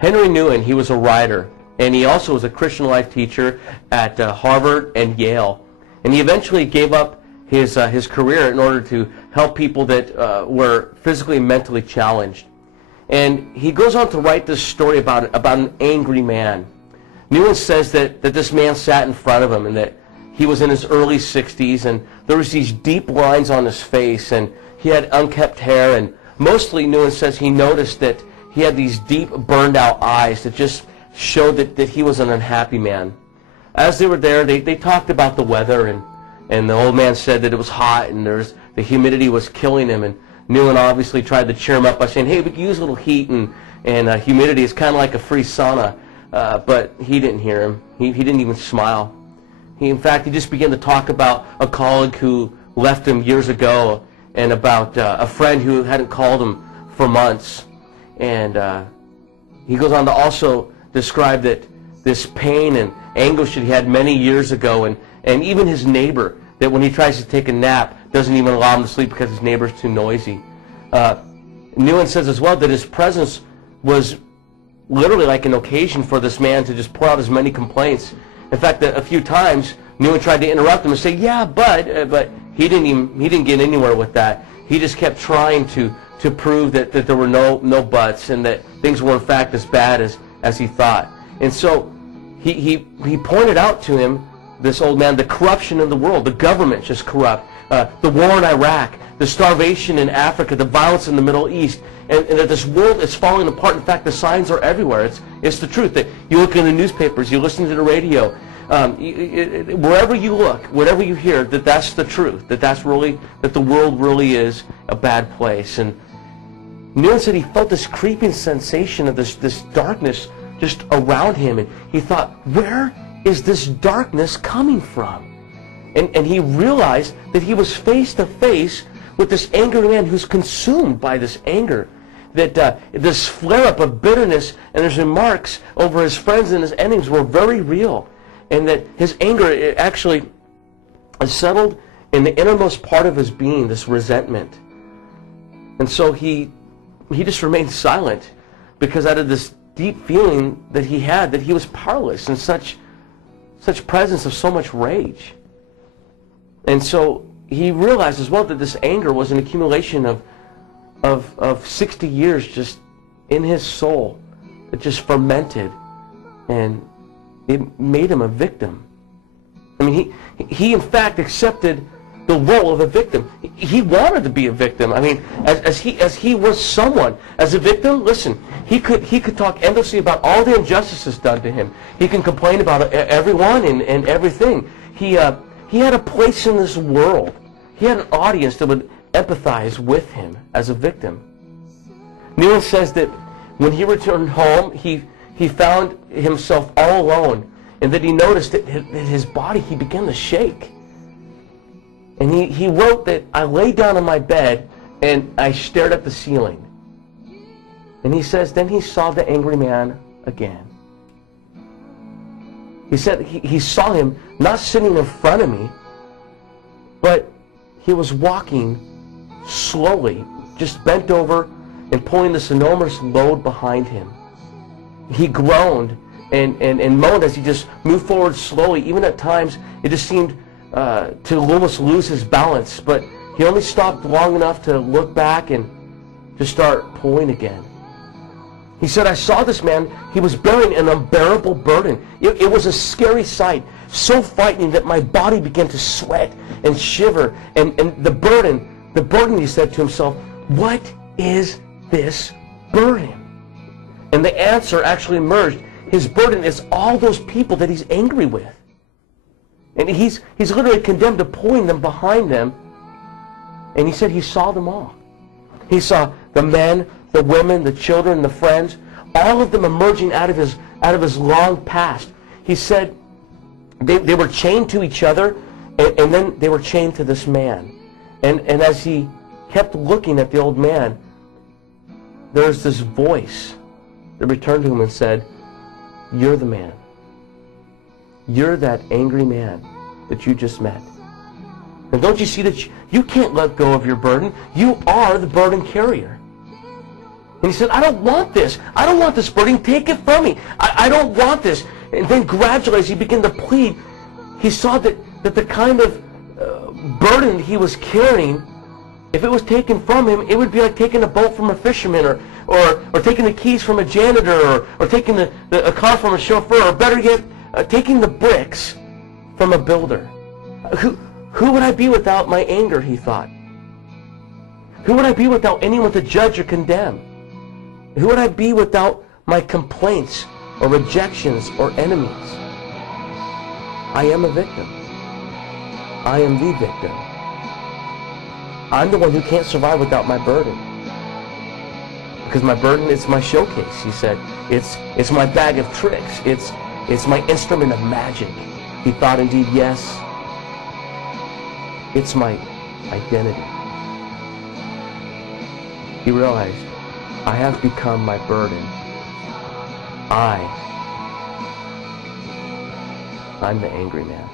Henry Nouwen, he was a writer, and he also was a Christian life teacher at Harvard and Yale. And he eventually gave up his career in order to help people that were physically and mentally challenged. And he goes on to write this story about an angry man. Nouwen says that this man sat in front of him and that he was in his early 60s, and there was these deep lines on his face, and he had unkempt hair, and mostly Nouwen says he noticed that he had these deep burned out eyes that just showed that he was an unhappy man. As they were there, they talked about the weather, and the old man said that it was hot and the humidity was killing him, and Nouwen obviously tried to cheer him up by saying, hey, we could use a little heat and humidity. It's kind of like a free sauna. But he didn't hear him. He didn't even smile. In fact, he just began to talk about a colleague who left him years ago and about a friend who hadn't called him for months. And he goes on to also describe that this pain and anguish that he had many years ago, and even his neighbor, that when he tries to take a nap, doesn't even allow him to sleep because his neighbor's too noisy. Nouwen says as well that his presence was literally like an occasion for this man to just pour out as many complaints. In fact, a few times Nouwen tried to interrupt him and say, "Yeah, but he didn't get anywhere with that. He just kept trying to prove that there were no buts and that things were in fact as bad as he thought." And so he pointed out to him, this old man, the corruption in the world, the government just corrupt, the war in Iraq, the starvation in Africa, the violence in the Middle East, and that this world is falling apart. In fact, the signs are everywhere. It's the truth. That you look in the newspapers, you listen to the radio, wherever you look, whatever you hear, that's the truth. That the world really is a bad place. And Nouwen said he felt this creeping sensation of this darkness just around him, and he thought, where is this darkness coming from? And he realized that he was face to face with this angry man who's consumed by this anger. That this flare-up of bitterness and his remarks over his friends and his enemies were very real. And that his anger actually settled in the innermost part of his being, this resentment. And so he just remained silent, because out of this deep feeling that he had, that he was powerless in such presence of so much rage. And so he realized as well that this anger was an accumulation of 60 years just in his soul. It just fermented, and it made him a victim. I mean, he in fact accepted the role of a victim. He wanted to be a victim. I mean, as he was someone, as a victim, listen, he could talk endlessly about all the injustices done to him. He can complain about everyone and everything. He had a place in this world. He had an audience that would empathize with him as a victim. Nouwen says that when he returned home, he found himself all alone, and that he noticed that his body, he began to shake. And he wrote that, I lay down on my bed and I stared at the ceiling. And he says, then he saw the angry man again. He said he saw him not sitting in front of me, but he was walking slowly, just bent over and pulling this enormous load behind him. He groaned and moaned as he just moved forward slowly. Even at times, it just seemed to almost lose his balance, but he only stopped long enough to look back and to start pulling again. He said, I saw this man. He was bearing an unbearable burden. It was a scary sight, so frightening that my body began to sweat and shiver. And the burden, he said to himself, what is this burden? And the answer actually emerged. His burden is all those people that he's angry with. And he's literally condemned to pulling them behind them. And he said he saw them all. He saw the men, the women, the children, the friends, all of them emerging out of his long past. He said they were chained to each other, and then they were chained to this man. And as he kept looking at the old man, there's this voice that returned to him and said, you're the man. You're that angry man that you just met. And don't you see that you can't let go of your burden? You are the burden carrier. And he said, I don't want this. I don't want this burden. Take it from me. I don't want this. And then gradually, as he began to plead, he saw that the kind of burden he was carrying, if it was taken from him, it would be like taking a boat from a fisherman, or taking the keys from a janitor, or taking a car from a chauffeur, or better yet, taking the bricks from a builder. Who would I be without my anger, he thought. Who would I be without anyone to judge or condemn? Who would I be without my complaints or rejections or enemies? I am a victim. I am the victim. I'm the one who can't survive without my burden. Because my burden is my showcase, he said. It's my bag of tricks. It's my instrument of magic. He thought indeed, yes, it's my identity. He realized, I have become my burden. I'm the angry man.